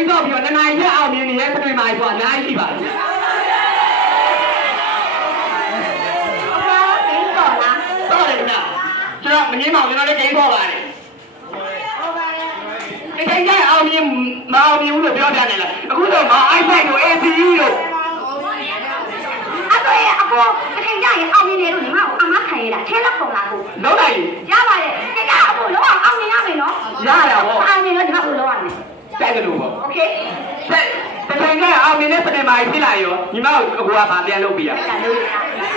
င်းတော့ပြီးတော့နှစ်နာရီရက်အောင်မြင်နေတဲ့စနေမိုင်ဆိုတာအများကြီးရှိပါတယ်တော့တယ်ခင်ဗျကျွန်တော်မငင်းပါဘူးကျွန်တော်လည်းဂိမ်းခေါ်ပါတယ်ဒီဂိမ်းကအောင်မြင်မအောင်မြင်ဘူးလို့ပြောပြနေလားအခုတော့မ iPad တို့ ACU တို့အဲ့တော့အခုတခင်ကြရင်အောင်မြင်နေလို့ညီမကိုအမခံရတာထဲလက်ပေါ်လာကိုလုံးလိုက်ရပါတယ်တကယ်အခုလုံးအောင်မြင်ရမယ်နော်ရတာပေါ့အောင်မြင်လို့ညီမကိုလုံးရမယ်တိုက်တယ်လို့ပေါ့โอเคတခင်ကအောင်မြင်တဲ့စနေမိုင်ဖြစ်လာရောညီမကိုအကူကဗာပြန်လုပ်ပြရပြန်လုပ်ရ